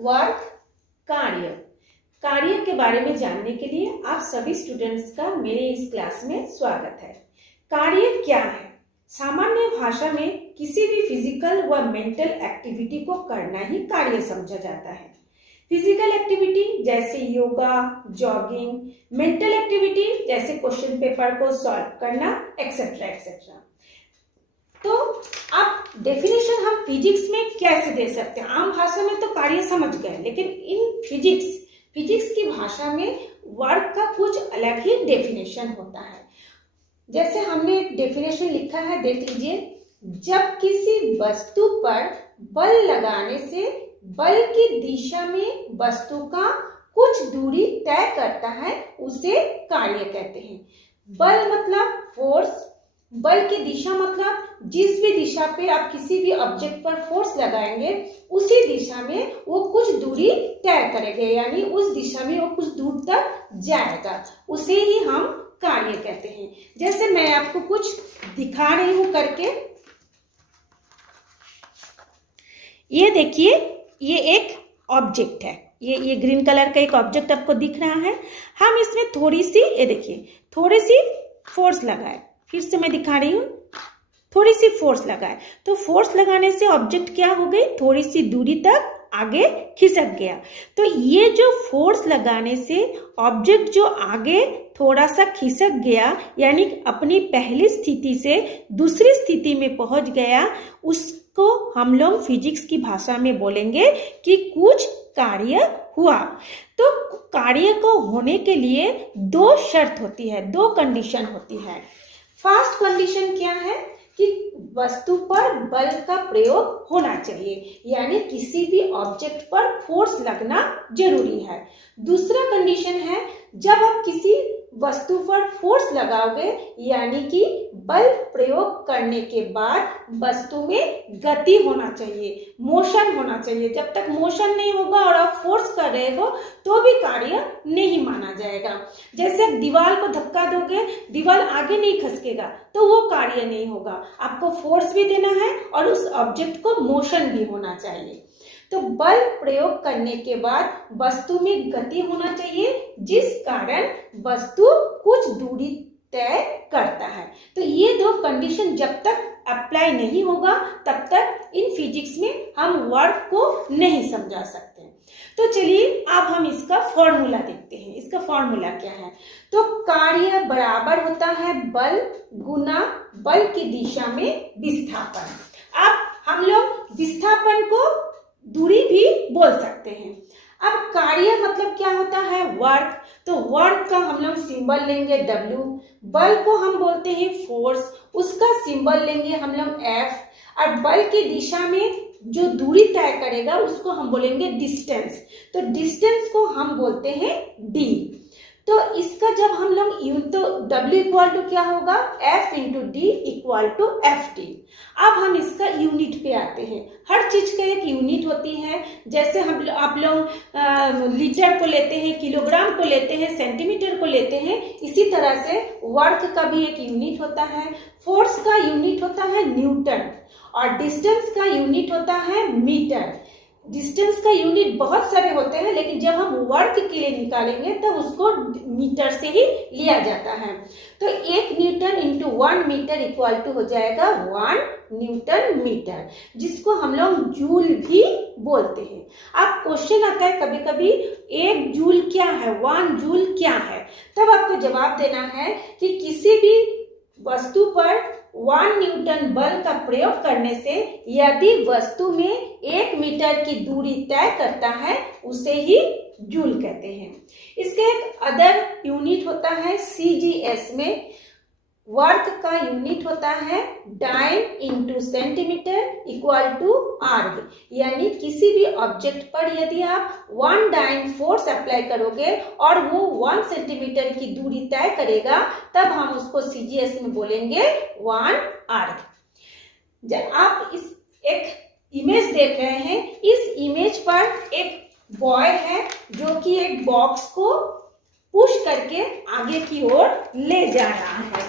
Work, कार्य। कार्य के बारे में जानने के लिए आप सभी स्टूडेंट्स का मेरे इस क्लास में स्वागत है। कार्य क्या है? सामान्य भाषा में किसी भी फिजिकल व मेंटल एक्टिविटी को करना ही कार्य समझा जाता है। फिजिकल एक्टिविटी जैसे योगा, जॉगिंग, मेंटल एक्टिविटी जैसे क्वेश्चन पेपर को सॉल्व करना, एक्सेट्रा एक्सेट्रा। तो आप डेफिनेशन हम फिजिक्स में कैसे दे सकते हैं? आम भाषा में तो कार्य समझ गए, लेकिन इन फिजिक्स की भाषा में वर्क का कुछ अलग ही डेफिनेशन होता है। जैसे हमने एक डेफिनेशन लिखा है, देख लीजिए। जब किसी वस्तु पर बल लगाने से बल की दिशा में वस्तु का कुछ दूरी तय करता है, उसे कार्य कहते हैं। बल मतलब फोर्स, बल की दिशा मतलब जिस भी दिशा पे आप किसी भी ऑब्जेक्ट पर फोर्स लगाएंगे उसी दिशा में वो कुछ दूरी तय करेगा, यानी उस दिशा में वो कुछ दूर तक जाएगा, उसे ही हम कार्य कहते हैं। जैसे मैं आपको कुछ दिखा रही हूं करके, ये देखिए, ये एक ऑब्जेक्ट है, ये ग्रीन कलर का एक ऑब्जेक्ट आपको दिख रहा है। हम इसमें थोड़ी सी, ये देखिए, थोड़ी सी फोर्स लगाए, फिर से मैं दिखा रही हूँ, थोड़ी सी फोर्स लगाए तो फोर्स लगाने से ऑब्जेक्ट क्या हो गई, थोड़ी सी दूरी तक आगे खिसक गया। तो ये जो फोर्स लगाने से ऑब्जेक्ट जो आगे थोड़ा सा खिसक गया, यानी अपनी पहली स्थिति से दूसरी स्थिति में पहुंच गया, उसको हम लोग फिजिक्स की भाषा में बोलेंगे कि कुछ कार्य हुआ। तो कार्य को होने के लिए दो शर्त होती है, दो कंडीशन होती है। फर्स्ट कंडीशन क्या है कि वस्तु पर बल का प्रयोग होना चाहिए, यानी किसी भी ऑब्जेक्ट पर फोर्स लगना जरूरी है। दूसरा कंडीशन है, जब आप किसी वस्तु पर फोर्स लगाओगे, यानी कि बल प्रयोग करने के बाद वस्तु में गति होना चाहिए, मोशन होना चाहिए। जब तक मोशन नहीं होगा और आप फोर्स कर रहे हो तो भी कार्य नहीं माना जाएगा। जैसे आप दीवार को धक्का दोगे, दीवार आगे नहीं खसकेगा तो वो कार्य नहीं होगा। आपको फोर्स भी देना है और उस ऑब्जेक्ट को मोशन भी होना चाहिए। तो बल प्रयोग करने के बाद वस्तु में गति होना चाहिए, जिस कारण वस्तु कुछ दूरी तय करता है। तो ये दो कंडीशन जब तक अप्लाई नहीं होगा तब तक इन फिजिक्स में हम वर्क को नहीं समझा सकते। तो चलिए अब हम इसका फॉर्मूला देखते हैं। इसका फॉर्मूला क्या है? तो कार्य बराबर होता है बल गुना बल की दिशा में विस्थापन। अब हम लोग विस्थापन को दूरी भी बोल सकते हैं। अब कार्य मतलब क्या होता है? वर्क। तो वर्क का हम लोग सिंबल लेंगे W, बल को हम बोलते हैं फोर्स, उसका सिंबल लेंगे हम लोग F, और बल की दिशा में जो दूरी तय करेगा उसको हम बोलेंगे डिस्टेंस। तो डिस्टेंस को हम बोलते हैं D। तो इसका जब हम लोग तो W इक्वल टू क्या होगा? F into D equal to FT। अब हम इसका यूनिट पे आते हैं। हर चीज का एक यूनिट होती है। जैसे आप लोग लीटर को लेते हैं, किलोग्राम को लेते हैं, सेंटीमीटर को लेते हैं, इसी तरह से वर्क का भी एक यूनिट होता है। फोर्स का यूनिट होता है न्यूटन और डिस्टेंस का यूनिट होता है मीटर। डिस्टेंस का यूनिट बहुत सारे होते हैं, लेकिन जब हम वर्क के लिए निकालेंगे तो उसको मीटर से ही लिया जाता है। तो 1 newton into 1 metre equal to हो जाएगा 1 न्यूटन मीटर, जिसको हम लोग जूल भी बोलते हैं। अब क्वेश्चन आता है कभी कभी, 1 जूल क्या है, 1 जूल क्या है? तब आपको जवाब देना है कि किसी भी वस्तु पर 1 न्यूटन बल का प्रयोग करने से यदि वस्तु में 1 मीटर की दूरी तय करता है, उसे ही जूल कहते हैं। इसका एक अदर यूनिट होता है CGS में। वर्क का यूनिट होता है dyne into centimetre equal to erg, यानी किसी भी ऑब्जेक्ट पर यदि आप 1 डाइन फोर्स अप्लाई करोगे और वो 1 सेंटीमीटर की दूरी तय करेगा, तब हम उसको CGS में बोलेंगे 1 आर्ग। जब आप इस एक इमेज देख रहे हैं, इस इमेज पर एक बॉय है जो कि एक बॉक्स को पुश करके आगे की ओर ले जा रहा है।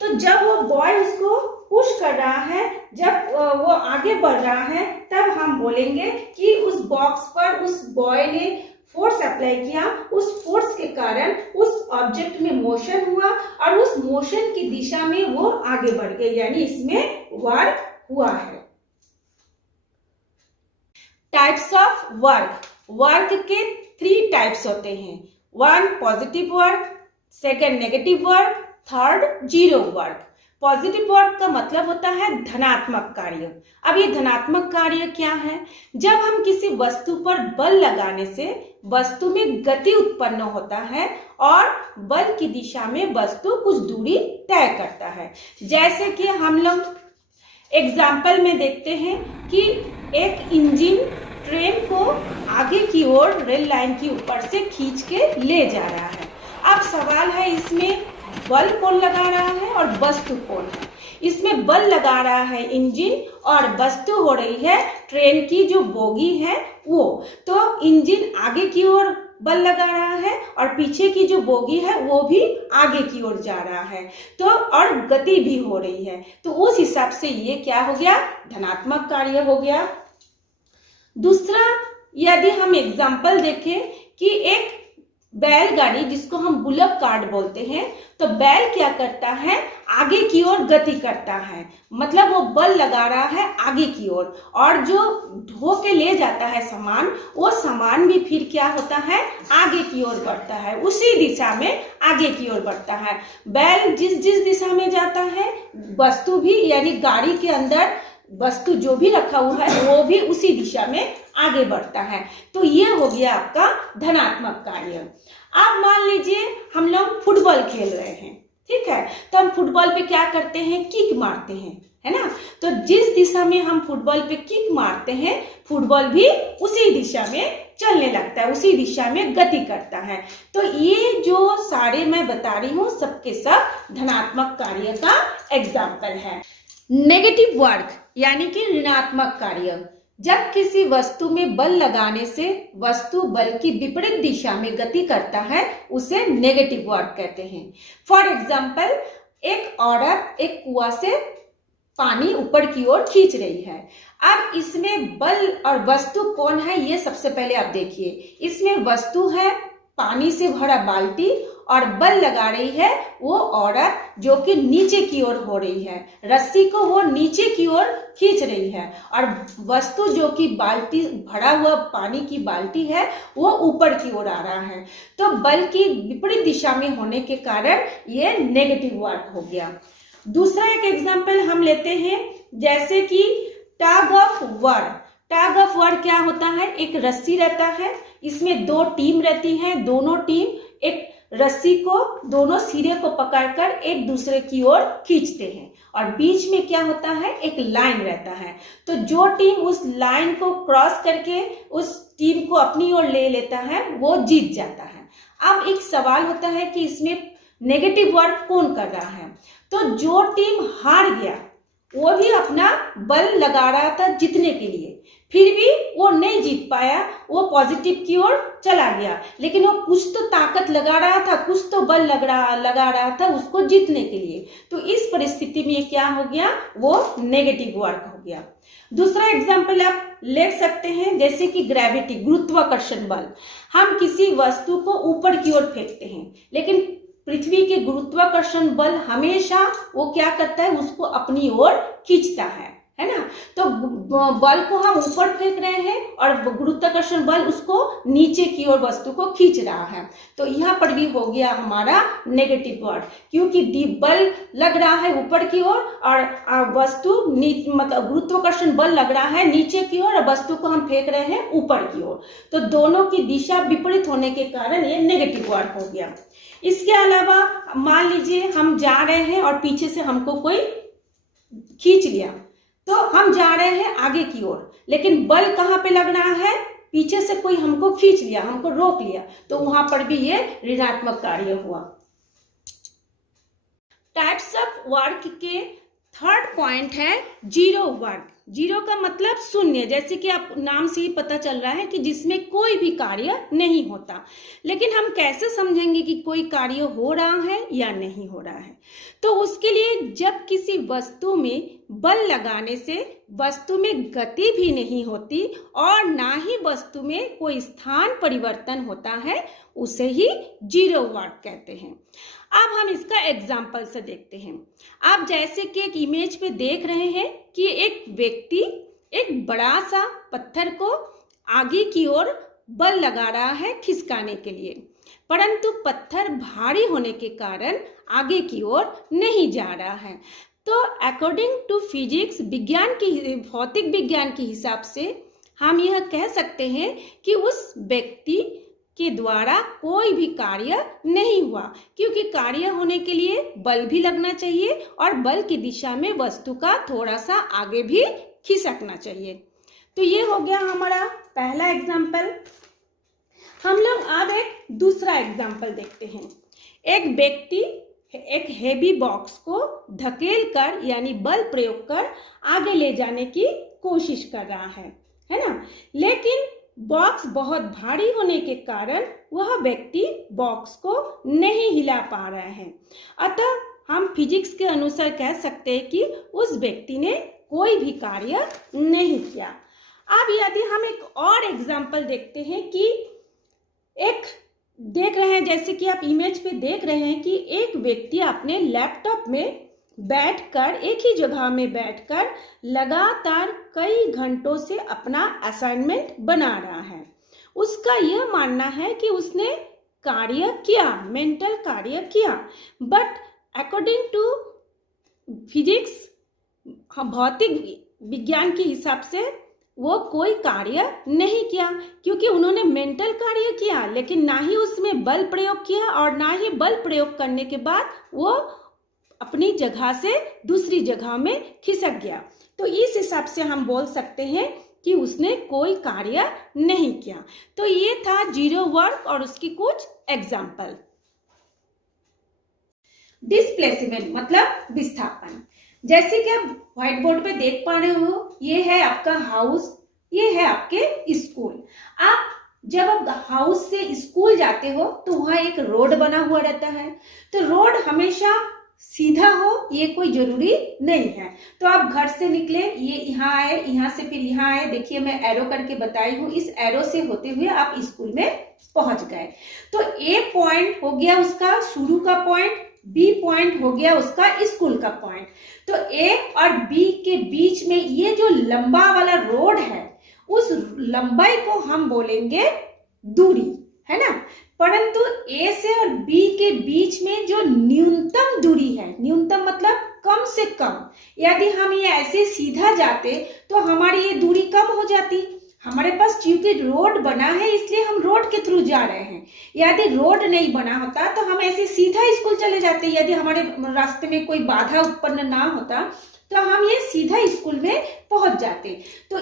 तो जब वो बॉय उसको पुश कर रहा है, जब वो आगे बढ़ रहा है, तब हम बोलेंगे कि उस बॉक्स पर उस बॉय ने फोर्स अप्लाई किया, उस फोर्स के कारण उस ऑब्जेक्ट में मोशन हुआ और उस मोशन की दिशा में वो आगे बढ़ गई, यानी इसमें वर्क हुआ है। Types of work. वर्क के 3 टाइप्स होते हैं। 1 positive work, 2 negative work, 3 zero work. Positive work का मतलब होता है धनात्मक कार्य। अब ये धनात्मक कार्य क्या है? जब हम किसी वस्तु पर बल लगाने से वस्तु में गति उत्पन्न होता है और बल की दिशा में वस्तु कुछ दूरी तय करता है। जैसे कि हम लोग एग्जाम्पल में देखते हैं कि एक इंजन ट्रेन को आगे की ओर रेल लाइन के ऊपर से खींच के ले जा रहा है। अब सवाल है, इसमें बल कौन लगा रहा है और वस्तु कौन है? इसमें बल लगा रहा है इंजन और वस्तु हो रही है ट्रेन की जो बोगी है वो। तो इंजन आगे की ओर बल लगा रहा है और पीछे की जो बोगी है वो भी आगे की ओर जा रहा है, तो और गति भी हो रही है। तो उस हिसाब से ये क्या हो गया? धनात्मक कार्य हो गया। दूसरा, यदि हम एग्जाम्पल देखें कि एक बैलगाड़ी जिसको हम बुलक कार्ट बोलते हैं, तो बैल क्या करता है? आगे की ओर गति करता है, मतलब वो बल लगा रहा है आगे की ओर, और जो ढो के ले जाता है सामान, वो सामान भी फिर क्या होता है? आगे की ओर बढ़ता है, उसी दिशा में आगे की ओर बढ़ता है। बैल जिस जिस दिशा में जाता है, वस्तु भी, यानी गाड़ी के अंदर वस्तु जो भी रखा हुआ है वो भी उसी दिशा में आगे बढ़ता है। तो ये हो गया आपका धनात्मक कार्य। अब मान लीजिए हम लोग फुटबॉल खेल रहे हैं, ठीक है, तो हम फुटबॉल पे क्या करते हैं? किक मारते हैं, है ना। तो जिस दिशा में हम फुटबॉल पे किक मारते हैं, फुटबॉल भी उसी दिशा में चलने लगता है, उसी दिशा में गति करता है। तो ये जो सारे मैं बता रही हूँ सबके सब धनात्मक कार्य का एग्जाम्पल है। नेगेटिव वर्क यानी कि ऋणात्मक कार्य। जब किसी वस्तु में बल लगाने से वस्तु बल की विपरीत दिशा में गति करता है, उसे नेगेटिव वर्क कहते हैं। फॉर एग्जाम्पल, एक औरत एक कुआं से पानी ऊपर की ओर खींच रही है। अब इसमें बल और वस्तु कौन है, ये सबसे पहले आप देखिए। इसमें वस्तु है पानी से भरा बाल्टी, और बल लगा रही है वो औरत जो कि नीचे की ओर हो रही है। रस्सी को वो नीचे की ओर खींच रही है, और वस्तु जो कि बाल्टी भरा हुआ पानी की बाल्टी है वो ऊपर की ओर आ रहा है। तो बल की विपरीत दिशा में होने के कारण ये नेगेटिव वर्क हो गया। दूसरा एक एग्जाम्पल हम लेते हैं, जैसे कि tug of war. Tug of war क्या होता है? एक रस्सी रहता है, इसमें 2 टीम रहती है, दोनों टीम एक रस्सी को दोनों सिरे को पकड़कर एक दूसरे की ओर खींचते हैं, और बीच में क्या होता है? एक लाइन रहता है। तो जो टीम उस लाइन को क्रॉस करके उस टीम को अपनी ओर ले लेता है वो जीत जाता है। अब एक सवाल होता है कि इसमें नेगेटिव वर्क कौन कर रहा है? तो जो टीम हार गया वो भी अपना बल लगा रहा था जीतने के लिए, फिर भी वो नहीं जीत पाया, वो पॉजिटिव की ओर चला गया, लेकिन वो कुछ तो ताकत लगा रहा था, कुछ तो बल लगा रहा था उसको जीतने के लिए। तो इस परिस्थिति में क्या हो गया? वो नेगेटिव वर्क हो गया। दूसरा एग्जाम्पल आप ले सकते हैं, जैसे कि ग्रेविटी, गुरुत्वाकर्षण बल। हम किसी वस्तु को ऊपर की ओर फेंकते हैं, लेकिन पृथ्वी के गुरुत्वाकर्षण बल हमेशा वो क्या करता है? उसको अपनी ओर खींचता है ना। तो बल को हम ऊपर फेंक रहे हैं और गुरुत्वाकर्षण बल उसको नीचे की ओर वस्तु को खींच रहा है। तो यहाँ पर भी हो गया हमारा नेगेटिव वर्क, क्योंकि बल लग रहा है ऊपर की ओर और वस्तु मतलब गुरुत्वाकर्षण बल लग रहा है नीचे की ओर, और वस्तु को हम फेंक रहे हैं ऊपर की ओर। तो दोनों की दिशा विपरीत होने के कारण ये नेगेटिव वर्क हो गया। इसके अलावा मान लीजिए हम जा रहे हैं और पीछे से हमको कोई खींच लिया, तो हम जा रहे हैं आगे की ओर, लेकिन बल कहाँ पे लग रहा है? पीछे से कोई हमको खींच लिया, हमको रोक लिया, तो वहां पर भी ये ऋणात्मक कार्य हुआ। टाइप्स ऑफ वर्क के थर्ड पॉइंट है जीरो वर्क। जीरो का मतलब शून्य, जैसे कि आप नाम से ही पता चल रहा है कि जिसमें कोई भी कार्य नहीं होता। लेकिन हम कैसे समझेंगे कि कोई कार्य हो रहा है या नहीं हो रहा है? तो उसके लिए जब किसी वस्तु में बल लगाने से वस्तु में गति भी नहीं होती और ना ही वस्तु में कोई स्थान परिवर्तन होता है, उसे ही जीरो वर्क कहते हैं। अब हम इसका एग्जाम्पल से देखते हैं। आप जैसे कि एक इमेज पे देख रहे हैं कि एक व्यक्ति एक बड़ा सा पत्थर को आगे की ओर बल लगा रहा है खिसकाने के लिए, परंतु पत्थर भारी होने के कारण आगे की ओर नहीं जा रहा है। तो अकॉर्डिंग टू फिजिक्स, भौतिक विज्ञान के हिसाब से हम यह कह सकते हैं कि उस व्यक्ति के द्वारा कोई भी कार्य नहीं हुआ, क्योंकि कार्य होने के लिए बल भी लगना चाहिए और बल की दिशा में वस्तु का थोड़ा सा आगे भी खिसकना चाहिए। तो ये हो गया हमारा पहला एग्जाम्पल। हम लोग अब एक दूसरा एग्जाम्पल देखते हैं। एक व्यक्ति एक हेवी बॉक्स को धकेल कर यानी बल प्रयोग कर आगे ले जाने की कोशिश कर रहा है ना, लेकिन बॉक्स बहुत भारी होने के कारण वह व्यक्ति बॉक्स को नहीं हिला पा रहा है। अतः हम फिजिक्स के अनुसार कह सकते हैं कि उस व्यक्ति ने कोई भी कार्य नहीं किया। अब यदि हम एक और एग्जाम्पल देखते हैं कि देख रहे हैं, जैसे कि आप इमेज पे देख रहे हैं कि एक व्यक्ति अपने लैपटॉप में बैठकर, एक ही जगह में बैठकर लगातार कई घंटों से अपना असाइनमेंट बना रहा है। उसका यह मानना है कि उसने कार्य किया, मेंटल कार्य किया, बट अकॉर्डिंग टू फिजिक्स, भौतिक विज्ञान के हिसाब से वो कोई कार्य नहीं किया, क्योंकि उन्होंने मेंटल कार्य किया लेकिन ना ही उसमें बल प्रयोग किया और ना ही बल प्रयोग करने के बाद वो अपनी जगह से दूसरी जगह में खिसक गया। तो इस हिसाब से हम बोल सकते हैं कि उसने कोई कार्य नहीं किया। तो ये था जीरो वर्क और उसकी कुछ एग्जाम्पल। डिस्प्लेसमेंट मतलब विस्थापन। जैसे कि आप व्हाइट बोर्ड पे देख पा रहे हो, ये है आपका हाउस, ये है आपके स्कूल। आप जब आप हाउस से स्कूल जाते हो तो वहाँ एक रोड बना हुआ रहता है। तो रोड हमेशा सीधा हो ये कोई जरूरी नहीं है। तो आप घर से निकले, ये यहाँ आए, यहाँ से फिर यहाँ आए, देखिए मैं एरो करके बताई हूँ, इस एरो से होते हुए आप स्कूल में पहुंच गए। तो ए पॉइंट हो गया उसका शुरू का पॉइंट, बी पॉइंट हो गया उसका स्कूल का पॉइंट। तो ए और बी के बीच में ये जो लंबा वाला रोड है, उस लंबाई को हम बोलेंगे दूरी, है ना। परंतु ए से और बी के बीच में जो न्यूनतम दूरी है, न्यूनतम मतलब कम से कम, यदि हम ये ऐसे सीधा जाते तो हमारी ये दूरी कम हो जाती। हमारे पास क्योंकि रोड बना है इसलिए हम रोड के थ्रू जा रहे हैं। यदि रोड नहीं बना होता तो हम ऐसे सीधा स्कूल चले जाते। यदि हमारे रास्ते में कोई बाधा उत्पन्न ना होता तो हम ये सीधा स्कूल में पहुंच जाते। तो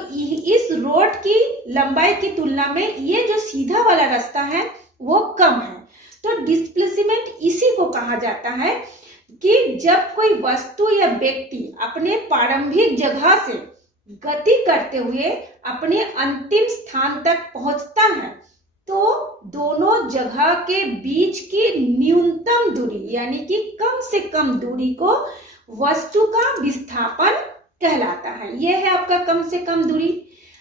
इस रोड की लंबाई की तुलना में ये जो सीधा वाला रास्ता है वो कम है। तो डिस्प्लेसमेंट इसी को कहा जाता है कि जब कोई वस्तु या व्यक्ति अपने प्रारंभिक जगह से गति करते हुए अपने अंतिम स्थान तक पहुंचता है तो दोनों जगह के बीच की न्यूनतम दूरी यानी कि कम से कम दूरी को वस्तु का विस्थापन कहलाता है। यह है आपका कम से कम दूरी।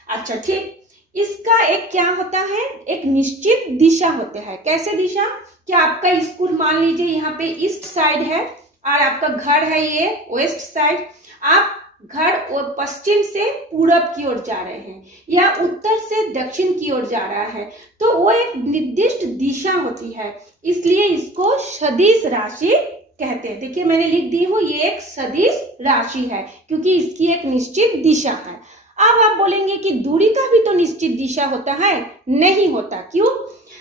अच्छा ठीक, इसका एक क्या होता है, एक निश्चित दिशा होता है। कैसे दिशा? क्या आपका स्कूल मान लीजिए यहाँ पे ईस्ट साइड है और आपका घर है ये वेस्ट साइड, आप घर और पश्चिम से पूरब की ओर जा रहे हैं या उत्तर से दक्षिण की ओर जा रहा है, तो वो एक निर्दिष्ट दिशा होती है, इसलिए इसको सदिश राशि कहते हैं। देखिए मैंने लिख दी हूँ, ये एक सदिश राशि है क्योंकि इसकी एक निश्चित दिशा है। अब आप बोलेंगे कि दूरी का भी तो निश्चित दिशा होता है, नहीं होता। क्यों?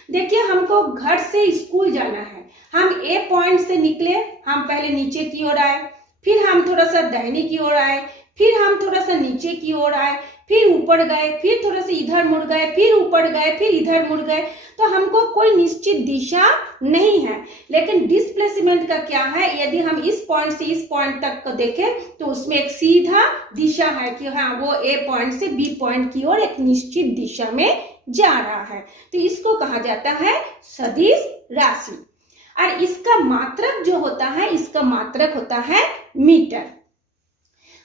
देखिए हमको घर से स्कूल जाना है, हम ए पॉइंट से निकले, हम पहले नीचे की ओर आए, फिर हम थोड़ा सा दाहिने की ओर आए, फिर हम थोड़ा सा नीचे की ओर आए, फिर ऊपर गए, फिर थोड़ा सा इधर मुड़ गए, फिर ऊपर गए, फिर इधर मुड़ गए, तो हमको कोई निश्चित दिशा नहीं है। लेकिन डिस्प्लेसमेंट का क्या है, यदि हम इस पॉइंट से इस पॉइंट तक को देखें तो उसमें एक सीधा दिशा है कि हाँ वो ए पॉइंट से बी पॉइंट की ओर एक निश्चित दिशा में जा रहा है। तो इसको कहा जाता है सदिश राशि। और इसका मात्रक जो होता है, इसका मात्रक होता है मीटर।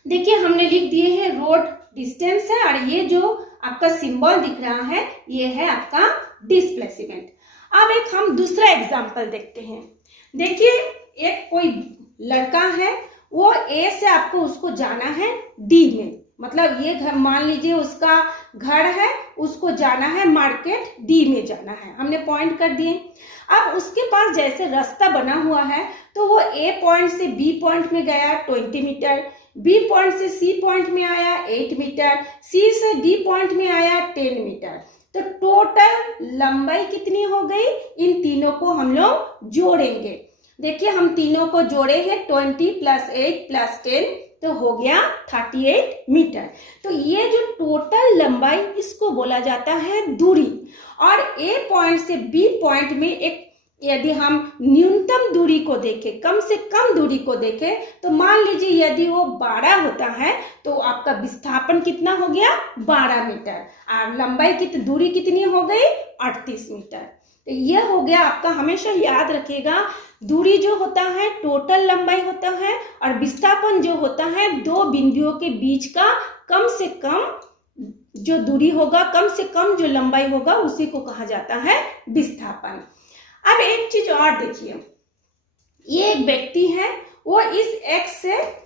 देखिए हमने लिख दिए हैं रोड डिस्टेंस है, और ये जो आपका सिंबल दिख रहा है ये है आपका डिस्प्लेसमेंट। अब एक हम दूसरा एग्जांपल देखते हैं। देखिए एक कोई लड़का है, वो ए से आपको उसको जाना है डी में, मतलब ये घर मान लीजिए उसका घर है, उसको जाना है मार्केट डी में जाना है, हमने पॉइंट कर दिए। अब उसके पास जैसे रास्ता बना हुआ है तो वो ए पॉइंट से बी पॉइंट में गया 20 मीटर, बी पॉइंट से सी पॉइंट में आया 8 मीटर, सी से डी पॉइंट में आया 10 मीटर। तो टोटल लंबाई कितनी हो गई, इन तीनों को हम लोग जोड़ेंगे। देखिए हम तीनों को जोड़े हैं 20 + 8 + 10 तो हो गया 38 मीटर। तो ये जो टोटल लंबाई इसको बोला जाता है दूरी। और ए पॉइंट से बी पॉइंट में एक यदि हम न्यूनतम दूरी को देखें, कम से कम दूरी को देखें, तो मान लीजिए यदि वो 12 होता है तो आपका विस्थापन कितना हो गया 12 मीटर, और लंबाई की दूरी कितनी हो गई 38 मीटर। तो ये हो गया आपका, हमेशा याद रखिएगा दूरी जो होता है टोटल लंबाई होता है, और विस्थापन जो होता है दो बिंदुओं के बीच का कम से कम जो दूरी होगा, कम से कम जो लंबाई होगा उसी को कहा जाता है विस्थापन। अब एक चीज और देखिए, ये एक व्यक्ति है, वो इस एक्स से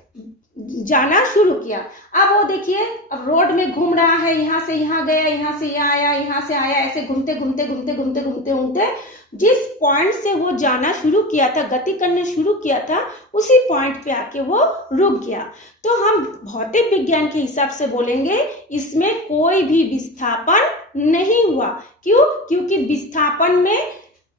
जाना शुरू किया। अब वो देखिए अब रोड में घूम रहा है, यहाँ से यहाँ गया, यहाँ से यहाँ आया, यहाँ से आया, ऐसे घूमते घूमते घूमते घूमते घूमते घूमते जिस पॉइंट से वो जाना शुरू किया था, गति करना शुरू किया था, उसी पॉइंट पे आके वो रुक गया। तो हम भौतिक विज्ञान के हिसाब से बोलेंगे इसमें कोई भी विस्थापन नहीं हुआ। क्यों? क्योंकि विस्थापन में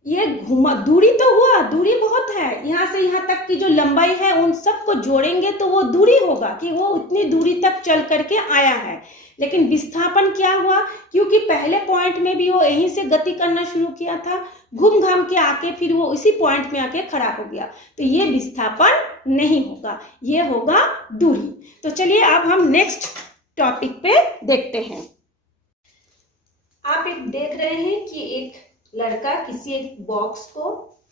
ये घुमा दूरी तो हुआ, दूरी बहुत है, यहाँ से यहाँ तक की जो लंबाई है उन सबको जोड़ेंगे तो वो दूरी होगा कि वो उतनी दूरी तक चल करके आया है। लेकिन विस्थापन क्या हुआ, क्योंकि पहले पॉइंट में भी वो यहीं से गति करना शुरू किया था, घूम घाम के आके फिर वो इसी पॉइंट में आके खड़ा हो गया, तो ये विस्थापन नहीं होगा, ये होगा दूरी। तो चलिए अब हम नेक्स्ट टॉपिक पे देखते हैं। आप एक देख रहे हैं कि एक लड़का किसी एक बॉक्स को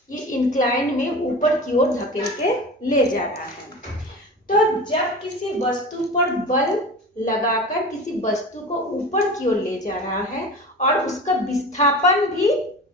ये इंक्लाइन में ऊपर की ओर धकेल के ले जा रहा है। तो जब किसी वस्तु पर बल लगाकर किसी वस्तु को ऊपर की ओर ले जा रहा है और उसका विस्थापन भी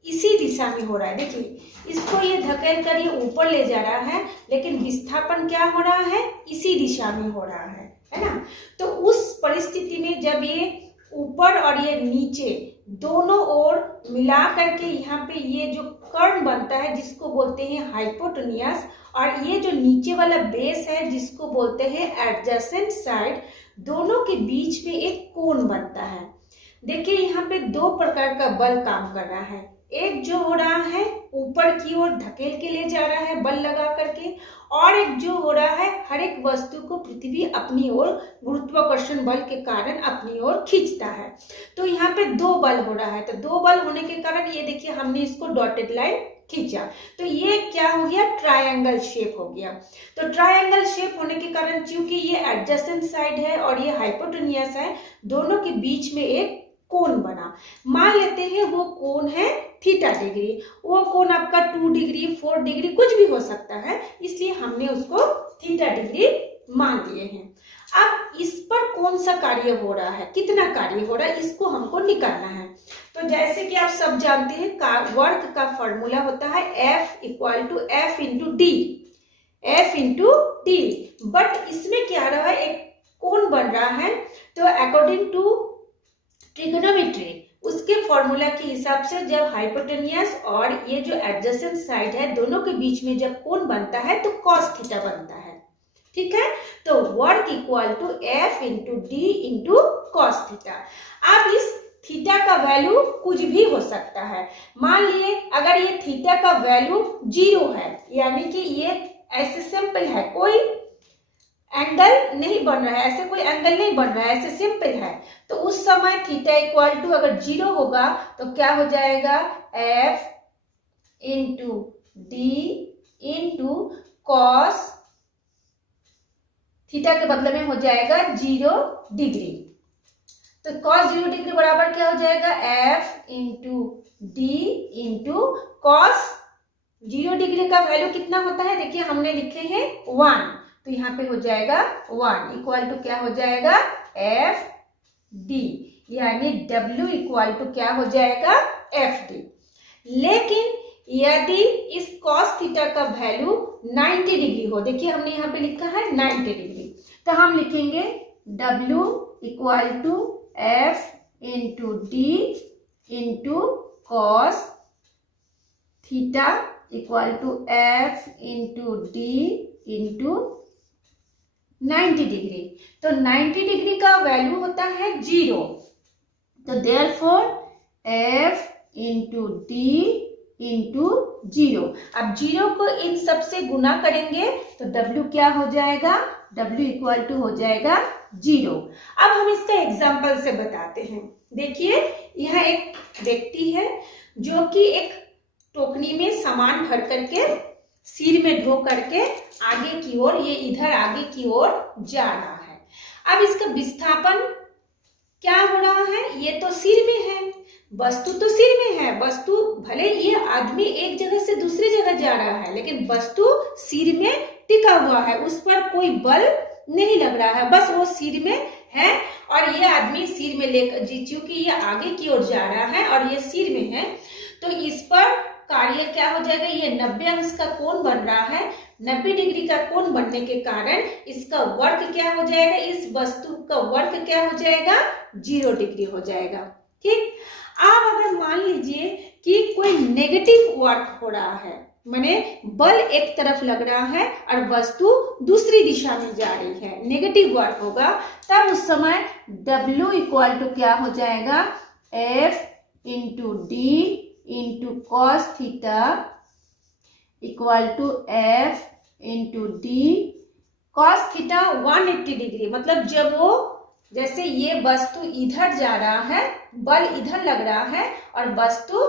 इसी दिशा में हो रहा है, देखिए इसको ये धकेल कर ये ऊपर ले जा रहा है, लेकिन विस्थापन क्या हो रहा है, इसी दिशा में हो रहा है ना। तो उस परिस्थिति में जब ये ऊपर और ये नीचे दोनों ओर मिला करके यहाँ पे ये जो कर्व बनता है जिसको बोलते हैं हाइपोटेन्यूस, और ये जो नीचे वाला बेस है जिसको बोलते हैं एडजेसेंट साइड, दोनों के बीच में एक कोण बनता है। देखिए यहाँ पे दो प्रकार का बल काम कर रहा है, एक जो हो रहा है ऊपर की ओर धकेल के ले जा रहा है बल लगा करके, और एक जो हो रहा है हर एक वस्तु को पृथ्वी अपनी ओर गुरुत्वाकर्षण बल के कारण अपनी ओर खींचता है। तो यहाँ पे दो बल हो रहा है, तो दो बल होने के कारण ये देखिए हमने इसको डॉटेड लाइन खींचा, तो ये क्या हो गया, ट्रायंगल शेप हो गया। तो ट्रायंगल शेप होने के कारण चूंकि ये एडजेसेंट साइड है और ये हाइपोटेन्यूस है, दोनों के बीच में एक कोण बना। मान लेते हैं वो कोण है थीटा डिग्री, वो कोण आपका 2 डिग्री 4 डिग्री कुछ भी हो सकता है, इसलिए हमने उसको थीटा डिग्री मान लिए हैं। अब इस पर कौन सा कार्य हो रहा है, कितना कार्य हो रहा है, इसको हमको निकालना है। तो जैसे कि आप सब जानते हैं वर्क का फॉर्मूला होता है F = F × D, F × D। But इसमें क्या रहा है, एक कोण बन रहा है, तो अकॉर्डिंग टू ट्रिगोनोमेट्री उसके फॉर्मूला के हिसाब से जब हाइपोटेन्यूस और ये जो एडजेसेंट साइड है दोनों के बीच में जब कोण बनता है तो cos थीटा बनता है, ठीक है। तो work = F × D × cos theta. अब इस थीटा का वैल्यू कुछ भी हो सकता है। मान लिए अगर ये थीटा का वैल्यू 0 है, यानी कि ये ऐसे सिंपल है, कोई एंगल नहीं बन रहा है, ऐसे कोई एंगल नहीं बन रहा है, ऐसे सिंपल है, तो उस समय थीटा इक्वल टू अगर 0 होगा तो क्या हो जाएगा, F into D into cos theta के बदले में हो जाएगा 0 डिग्री। तो cos 0 डिग्री बराबर क्या हो जाएगा, F into D into cos 0 degree का वैल्यू कितना होता है, देखिए हमने लिखे हैं 1, तो यहाँ पे हो जाएगा 1 इक्वल टू क्या हो जाएगा, एफ डी, यानी W इक्वल टू क्या हो जाएगा, एफ डी। लेकिन यदि इस cos थीटा का वैल्यू 90 डिग्री हो, देखिए हमने यहाँ पे लिखा है 90 डिग्री, तो हम लिखेंगे W equal to F into D into cos theta equal to F into D into 90 degree. तो 90 डिग्री का वैल्यू होता है 0, तो therefore F into D into 0। अब 0 को इन सब से गुना करेंगे तो W क्या हो जाएगा, W इक्वल टू हो जाएगा 0। अब हम इसका एग्जाम्पल से बताते हैं। देखिए यह एक व्यक्ति है जो कि एक टोकनी में सामान भर करके सिर में ढो करके आगे की ओर, ये इधर आगे की ओर जा रहा है। अब इसका विस्थापन क्या हो रहा है, ये तो सिर में है, वस्तु तो सिर में है, वस्तु भले ये आदमी एक जगह से दूसरी जगह जा रहा है, लेकिन वस्तु सिर में टिका हुआ है, उस पर कोई बल नहीं लग रहा है, बस वो सिर में है और ये आदमी सिर में लेकर, चूंकि ये आगे की ओर जा रहा है और ये सिर में है, तो इस पर कार्य क्या हो जाएगा, ये 90 अंश का कोण बन रहा है। 90 डिग्री का कोण बनने के कारण इसका वर्क क्या हो जाएगा, इस वस्तु का वर्क क्या हो जाएगा, 0 डिग्री हो जाएगा। ठीक, अब अगर मान लीजिए कि कोई नेगेटिव वर्क हो रहा है, माने बल एक तरफ लग रहा है और वस्तु दूसरी दिशा में जा रही है, नेगेटिव वर्क होगा, तब उस समय W इक्वल टू क्या हो जाएगा, F into D into cos theta equal to F into D cos theta 180 degree. मतलब जब वो, जैसे ये वस्तु इधर जा रहा है, बल इधर लग रहा है और वस्तु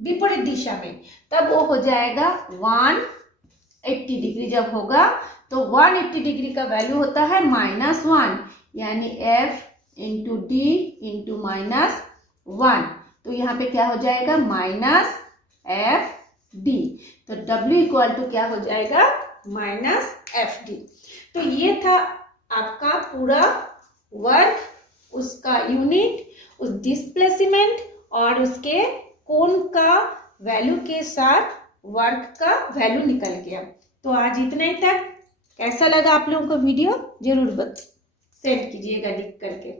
विपरीत दिशा में, तब वो हो जाएगा 180 डिग्री। जब होगा तो 180 डिग्री का वैल्यू होता है -1, यानी F इंटू डी इंटू -1, तो यहाँ पे क्या हो जाएगा, -F डी। तो W इक्वल टू क्या हो जाएगा, -F डी। तो ये था आपका पूरा वर्क, उसका यूनिट, उस डिस्प्लेसमेंट और उसके कोण का वैल्यू के साथ वर्क का वैल्यू निकल गया। तो आज इतना ही तक। कैसा लगा आप लोगों को वीडियो, जरूर सेंड कीजिएगा लिख करके।